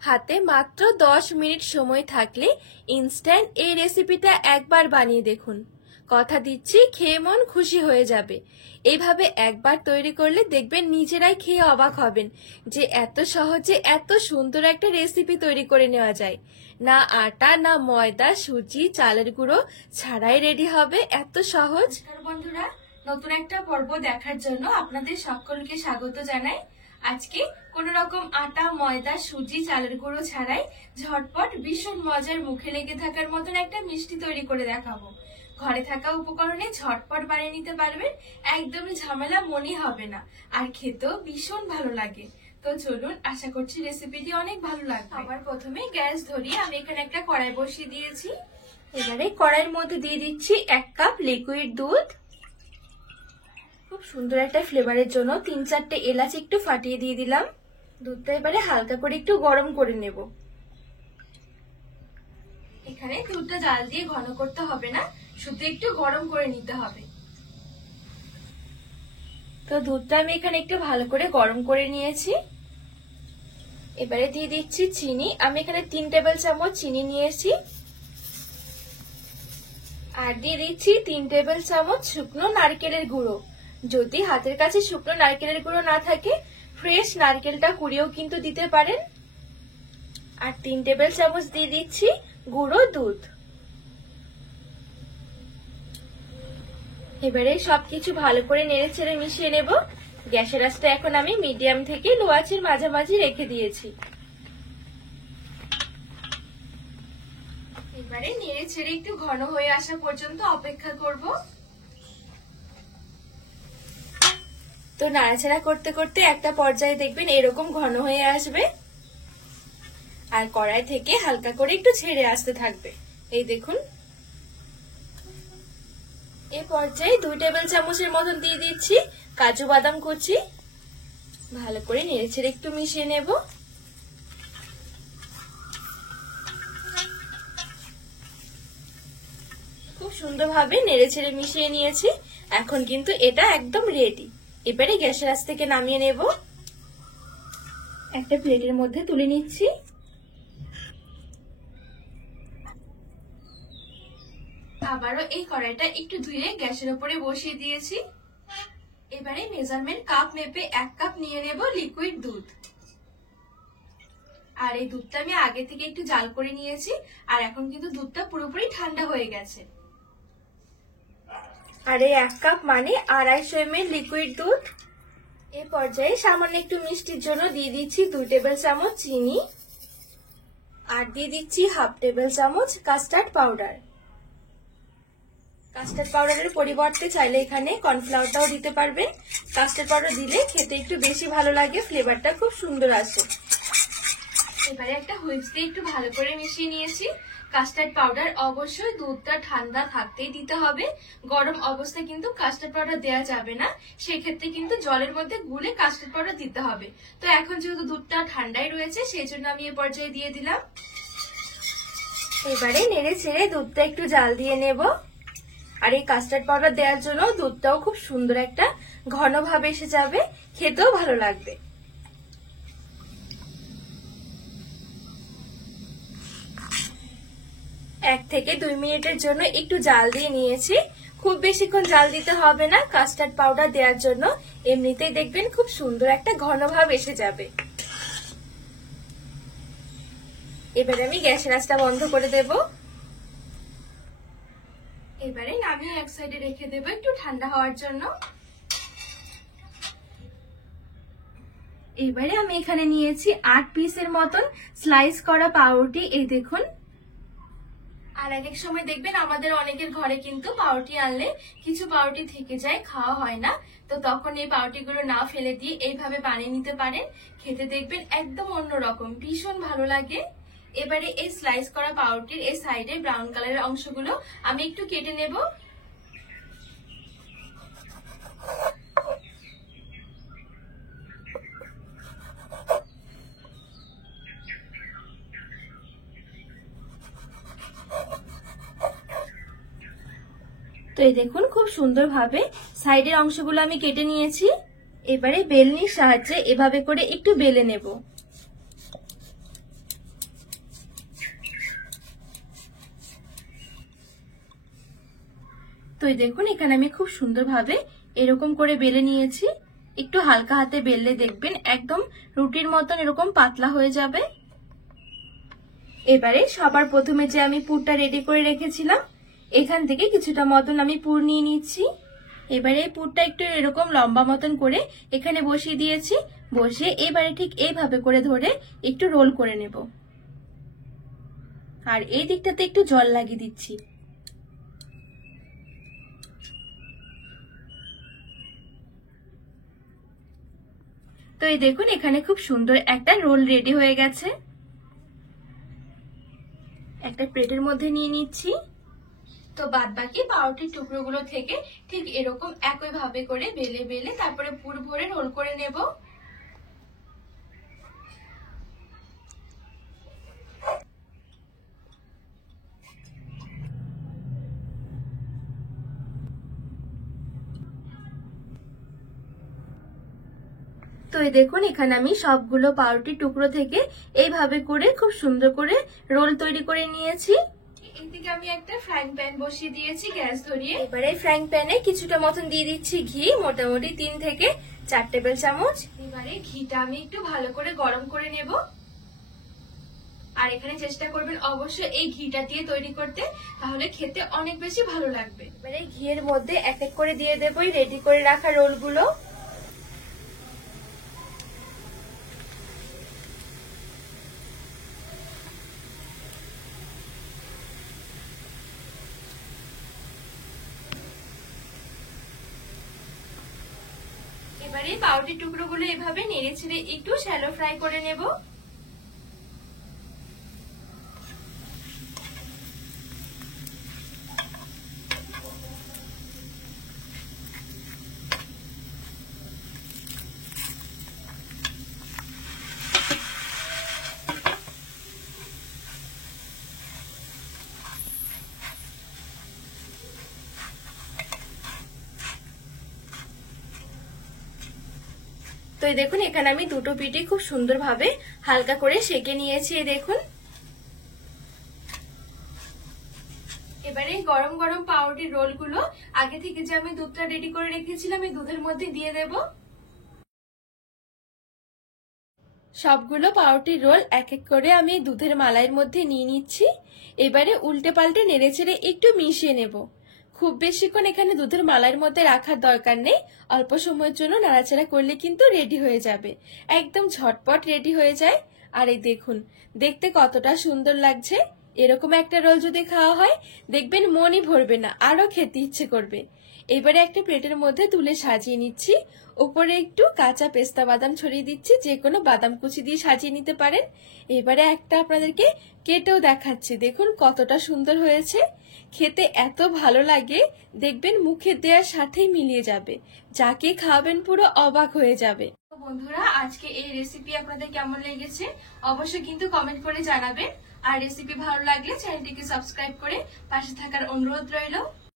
হাতে মাত্র 10 মিনিট সময় থাকলে ইনস্ট্যান্ট এই রেসিপিটা একবার বানিয়ে দেখুন। কথা দিচ্ছি খেয়ে মন খুশি হয়ে যাবে। এইভাবে একবার তৈরি করলে দেখবেন নিজেরাই খেয়ে অবাক হবেন যে এত সহজে এত সুন্দর একটা রেসিপি তৈরি করে নেওয়া যায়। না আটা, না ময়দা, সুজি, চালের গুঁড়ো ছাড়াই রেডি হবে এত সহজ। বন্ধুরা, নতুন একটা পর্ব দেখার জন্য আপনাদের সকলকে স্বাগত জানাই। আজকে কোন রকম আটা, ময়দা, সুজি, চালের গুঁড়ো ছাড়াই ঝটপট ভীষণ মজার, মুখে লেগে থাকার মতন একটা মিষ্টি তৈরি করে দেখাবো। ঘরে থাকা উপকরণে ঝটপট বানিয়ে নিতে পারবেন, একদমই ঝামেলা মনে হবে না, আর খেতেও ভীষণ ভালো লাগে। তো চলুন, আশা করছি রেসিপিটি অনেক ভালো লাগবে। আবার প্রথমে গ্যাস ধরিয়ে আমি এখানে একটা কড়াই বসিয়ে দিয়েছি। এবারে কড়াইয়ের মধ্যে দিয়ে দিচ্ছি 1 কাপ লিকুইড দুধ। খুব সুন্দর একটা ফ্লেভারের জন্য 3-4টে এলাচ একটু ফাটিয়ে দিয়ে দিলাম। দুধটা এবারে হালকা করে একটু গরম করে নেব। এখানে দুধটা জাল দিয়ে ঘন করতে হবে না, শুধু একটু গরম করে নিতে হবে। তো দুধটা আমি এখানে একটু ভালো করে গরম করে নিয়েছি। এবারে দিয়ে দিচ্ছি চিনি। আমি এখানে 3 টেবিল চামচ চিনি নিয়েছি। আর দিয়ে দিচ্ছি 3 টেবিল চামচ শুকনো নারকেলের গুঁড়ো। যদি হাতের কাছে শুকনো নারকেলের গুঁড়ো না থাকে, ফ্রেশ নারকেলটা কুড়িয়েও কিন্তু দিতে পারেন। আর 3 টেবিল চামচ দিয়ে দিচ্ছি গুঁড়ো দুধ। এবারে সবকিছু ভালো করে নেড়েচেড়ে মিশিয়ে নেব। গ্যাসের আঁচটা এখন আমি মিডিয়াম থেকে লো আঁচের মাঝামাঝি রেখে দিয়েছি। এবারে নেড়েচেড়ে একটু ঘন হয়ে আসা পর্যন্ত অপেক্ষা করব। তো নাড়াচাড়া করতে করতে একটা পর্যায়ে দেখবেন এরকম ঘন হয়ে আসবে, আর কড়াই থেকে হালকা করে একটু ছেড়ে আসতে থাকবে। এই দেখুন, এই পর্যায়ে 2 টেবিল চামচের মতন দিয়ে দিচ্ছি কাজু বাদাম কুচি। ভালো করে নেড়েচেড়ে একটু মিশিয়ে নেব। খুব সুন্দরভাবে নেড়েচেড়ে মিশিয়ে নিয়েছি। এখন কিন্তু এটা একদম রেডি। এবারে গ্যাসের আঁচ থেকে নামিয়ে নেব। একটা প্লেটের মধ্যে তুলে নিচ্ছি। আবারও এই কড়াইটা একটু ধুয়ে গ্যাসের উপরে বসিয়ে দিয়েছি। এবারে মেজারমেন্ট কাপ মেপে 1 কাপ নিয়ে নেব লিকুইড দুধ। আর এই দুধটা আমি আগে থেকে একটু জাল করে নিয়েছি, আর এখন কিন্তু দুধটা পুরোপুরি ঠান্ডা হয়ে গেছে। আর এই 1 কাপ মানে 250 ml লিকুইড দুধ। এই পর্যায়ে সামান্য একটু মিষ্টির জন্য দিয়ে দিচ্ছি 2 টেবিল চামচ চিনি, আর দিয়ে দিচ্ছি 1/2 টেবিল চামচ কাস্টার্ড পাউডার। কাস্টার্ড পাউডারের পরিবর্তে চাইলে এখানে কর্নফ্লাওয়ারটাও দিতে পারবেন। কাস্টার্ড পাউডার দিলে খেতে একটু বেশি ভালো লাগে, ফ্লেভারটা খুব সুন্দর আসে। এবারে একটা হুইস্ক দিয়ে একটু ভালো করে মিশিয়ে নিয়েছি। কাস্টার্ড পাউডার অবশ্যই দুধটা ঠান্ডা থাকতেই দিতে হবে। গরম অবস্থায় কিন্তু কাস্টার্ড পাউডার দেওয়া যাবে না, সেক্ষেত্রে কিন্তু জলের মধ্যে গুলে কাস্টার্ড পাউডার দিতে হবে। তো এখন যেহেতু দুধটা ঠান্ডাই রয়েছে, সেই জন্য আমি এই পর্যায়ে দিয়ে দিলাম। এবারে নেড়ে ছেড়ে দুধটা একটু জাল দিয়ে নেব। আর এই কাস্টার্ড পাউডার দেওয়ার জন্য দুধটাও খুব সুন্দর একটা ঘন ভাব এসে যাবে, খেতেও ভালো লাগবে। 1 থেকে 2 মিনিটের জন্য একটু জাল দিয়ে নিয়েছি। খুব বেশিক্ষণ জাল দিতে হবে না কাস্টার্ড পাউডার দেওয়ার জন্য, এমনিতেই দেখবেন খুব সুন্দর একটা ঘন ভাব এসে যাবে। এবারে আমি গ্যাসের আঁচটা বন্ধ করে দেব। এবারে নামিয়ে এক সাইডে রেখে দেব একটু ঠান্ডা হওয়ার জন্য। এবারে আমি এখানে নিয়েছি 8 পিসের মতন স্লাইস করা পাউরুটি। এই দেখুন। আর এক এক সময় দেখবেন আমাদের অনেকের ঘরে কিন্তু পাউরুটি আনলে কিছু পাউরুটি থেকে যায়, খাওয়া হয় না। তো তখন এই পাউরুটিগুলো না ফেলে দিয়ে এইভাবে বানিয়ে নিতে পারেন, খেতে দেখবেন একদম অন্যরকম, ভীষণ ভালো লাগে। এবারে এই স্লাইস করা পাউরুটির এই সাইডে ব্রাউন কালারের অংশগুলো আমি একটু কেটে নেব। তো এই দেখুন, খুব সুন্দরভাবে সাইডের অংশগুলো আমি কেটে নিয়েছি। এবারে বেলনির সাহায্যে এভাবে করে একটু বেলে নেব। তো এই দেখুন এখানে আমি খুব সুন্দরভাবে এরকম করে বেলে নিয়েছি। একটু হালকা হাতে বেললে দেখবেন একদম রুটির মতন এরকম পাতলা হয়ে যাবে। এবারে সবার প্রথমে যে আমি পুরটা রেডি করে রেখেছিলাম এখান থেকে কিছুটা মতন আমি পুর নিয়ে নিচ্ছি। এবারে এই পুরটা একটু এরকম লম্বা মতন করে এখানে বসিয়ে দিয়েছি। বসিয়ে এবারে ঠিক এইভাবে করে ধরে একটু রোল করে নেব। আর এই দিকটাতে একটু জল লাগিয়ে দিচ্ছি। তো এই দেখুন এখানে খুব সুন্দর একটা রোল রেডি হয়ে গেছে। একটা প্লেটের মধ্যে নিয়ে নিচ্ছি। তো বাদ বাকি পাউরুটির টুকরোগুলো থেকে ঠিক এরকম একই ভাবে করে বেলে বেলে তারপরে পুর ভরে রোল করে নেব। তো এই দেখুন এখানে আমি সবগুলো পাউরুটির টুকরো থেকে এইভাবে করে খুব সুন্দর করে রোল তৈরি করে নিয়েছি। এদিকে আমি একটা ফ্রাইং প্যান বসিয়ে দিয়েছি গ্যাস ধরিয়ে। এবারে ফ্রাইং প্যানে কিছুটা মতন দিয়ে দিচ্ছি ঘি, মোটামুটি 3 থেকে 4 টেবিল চামচ। এবারে ঘিটা আমি একটু ভালো করে গরম করে নেব। আর এখানে চেষ্টা করবেন অবশ্যই এই ঘিটা দিয়ে তৈরি করতে, তাহলে খেতে অনেক বেশি ভালো লাগবে। এবারে ঘিয়ের মধ্যে এক এক করে দিয়ে দেবো রেডি করে রাখা রোলগুলো। এবারে পাউরুটির টুকরোগুলো এভাবে নেড়ে ছেড়ে একটু শ্যালো ফ্রাই করে নেব। তো এই দেখুন এখানে আমি দুটো পিঠে খুব সুন্দরভাবে হালকা করে সেকে নিয়েছি। দেখুন এবারে গরম গরম পাউরুটির রোলগুলো আগে থেকে যে আমি দুধটা রেডি করে রেখেছিলাম এই দুধের মধ্যে দিয়ে দেব। সবগুলো পাউরুটির রোল এক এক করে আমি দুধের মালাইয়ের মধ্যে নিয়ে নিচ্ছি। এবারে উল্টে পাল্টে নেড়ে ছেড়ে একটু মিশিয়ে নেব। খুব বেশিক্ষণ এখানে দুধের মালাইয়ের মধ্যে রাখার দরকার নেই, অল্প সময়ের জন্য নাড়াচাড়া করলে কিন্তু রেডি হয়ে যাবে, একদম ঝটপট রেডি হয়ে যায়। আর এই দেখুন দেখতে কতটা সুন্দর লাগছে। এরকম একটা রোল যদি খাওয়া হয় দেখবেন মনই ভরবে না, আরো খেতে ইচ্ছে করবে। এবারে একটা প্লেটের মধ্যে তুলে সাজিয়ে নিচ্ছি। উপরে একটু কাঁচা পেস্তা বাদাম ছড়িয়ে দিচ্ছি, যে কোনো বাদাম কুচি দিয়ে সাজিয়ে নিতে পারেন। এবারে একটা আপনাদেরকে কেটেও দেখাচ্ছি, দেখুন কতটা সুন্দর হয়েছে। খেতে এত ভালো লাগে দেখবেন মুখে দেওয়ার সাথেই মিলিয়ে যাবে, যাকে খাবেন পুরো অবাক হয়ে যাবে। বন্ধুরা আজকে এই রেসিপি আপনাদের কেমন লেগেছে অবশ্যই কিন্তু কমেন্ট করে জানাবেন। আর রেসিপি ভালো লাগলে চ্যানেলটিকে সাবস্ক্রাইব করে পাশে থাকার অনুরোধ রইল।